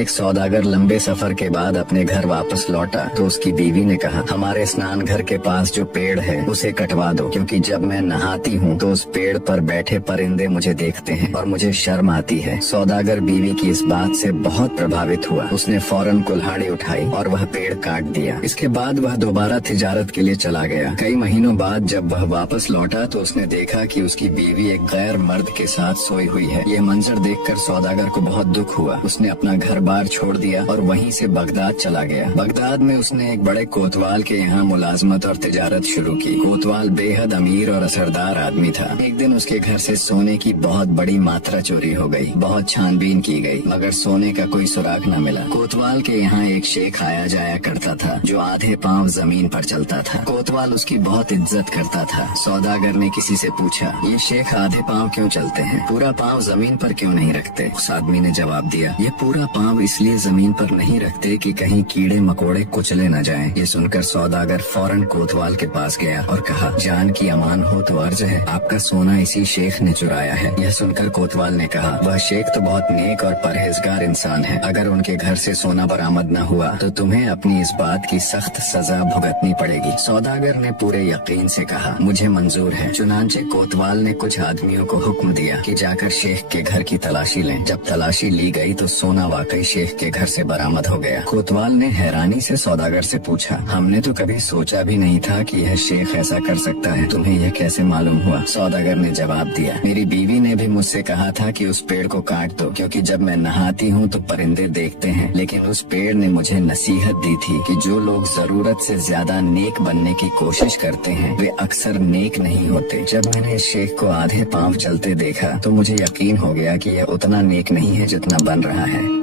एक सौदागर लंबे सफर के बाद अपने घर वापस लौटा तो उसकी बीवी ने कहा, हमारे स्नान घर के पास जो पेड़ है उसे कटवा दो, क्योंकि जब मैं नहाती हूँ तो उस पेड़ पर बैठे परिंदे मुझे देखते हैं और मुझे शर्म आती है। सौदागर बीवी की इस बात से बहुत प्रभावित हुआ। उसने फौरन कुल्हाड़ी उठाई और वह पेड़ काट दिया। इसके बाद वह दोबारा तिजारत के लिए चला गया। कई महीनों बाद जब वह वापस लौटा तो उसने देखा कि उसकी बीवी एक गैर मर्द के साथ सोई हुई है। ये मंजर देखकर सौदागर को बहुत दुख हुआ। उसने अपना घर बार छोड़ दिया और वहीं से बगदाद चला गया। बगदाद में उसने एक बड़े कोतवाल के यहाँ मुलाजमत और तिजारत शुरू की। कोतवाल बेहद अमीर और असरदार आदमी था। एक दिन उसके घर से सोने की बहुत बड़ी मात्रा चोरी हो गई। बहुत छानबीन की गई मगर सोने का कोई सुराग न मिला। कोतवाल के यहाँ एक शेख आया जाया करता था जो आधे पांव जमीन पर चलता था। कोतवाल उसकी बहुत इज्जत करता था। सौदागर ने किसी से पूछा, ये शेख आधे पांव क्यों चलते हैं, पूरा पांव जमीन पर क्यों नहीं रखते? उस आदमी ने जवाब दिया, ये पूरा पांव इसलिए जमीन पर नहीं रखते कि कहीं कीड़े मकोड़े कुचले न जाएं। ये सुनकर सौदागर फौरन कोतवाल के पास गया और कहा, जान की अमान हो तो अर्ज है, आपका सोना इसी शेख ने चुराया है। यह सुनकर कोतवाल ने कहा, वह शेख तो बहुत नेक और परहेजगार इंसान है। अगर उनके घर से सोना बरामद न हुआ तो तुम्हें अपनी इस बात की सख्त सजा भुगतनी पड़ेगी। सौदागर ने पूरे यकीन से कहा, मुझे मंजूर है। चुनांचे कोतवाल ने कुछ आदमियों को हुक्म दिया कि जाकर शेख के घर की तलाशी लें। जब तलाशी ली गई तो सोना वाकई शेख के घर से बरामद हो गया। कोतवाल ने हैरानी से सौदागर से पूछा, हमने तो कभी सोचा भी नहीं था कि यह शेख ऐसा कर सकता है, तुम्हें यह कैसे मालूम हुआ? सौदागर ने जवाब दिया, मेरी बीवी ने भी मुझसे कहा था कि उस पेड़ को काट दो, क्योंकि जब मैं नहाती हूँ तो परिंदे देखते हैं। लेकिन उस पेड़ ने मुझे नसीहत दी थी कि जो लोग जरूरत से ज्यादा नेक बनने की कोशिश करते हैं वे अक्सर नेक नहीं होते। जब मैंने इस शेख को आधे पांव चलते देखा तो मुझे यकीन हो गया कि यह उतना नेक नहीं है जितना बन रहा है।